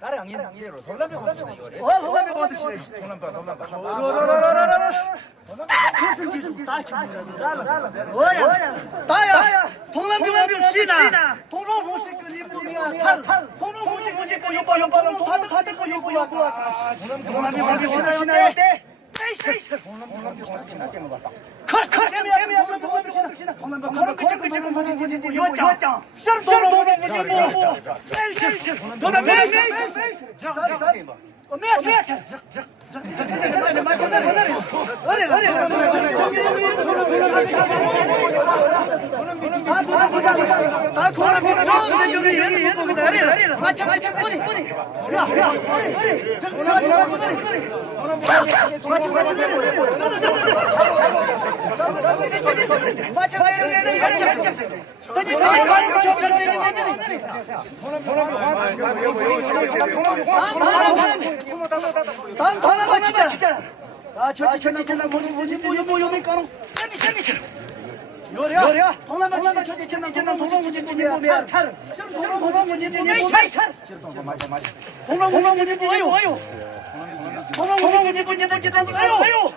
나랑 양념제로 돌람배 고치네 이거래. 돌람배 고치네. 돌람배. 다야. 동남비가 시나. 동남호식 그림이야. 탈. 동남호식 그림고 요거 다들 거 요거. 동남비가 시나 때. 돌람배 고치 나 깨는 거 같다. 개미야. 동남비 그치 요짱. 동남비. 요리야 동남아 저기 전남 동남문제야 탈 동남문제야 샤이샤 동남문제야 와요 동남문제야 와요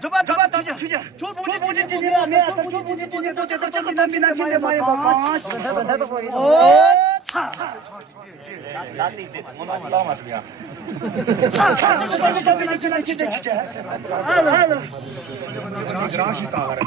저봐 주자 저 보지 진이라 내가 저 보지 진이도 저도 저기 남이 마야 봐 나한테 이제 나와 말이야. 저거 빨리 잡으라 진짜 알아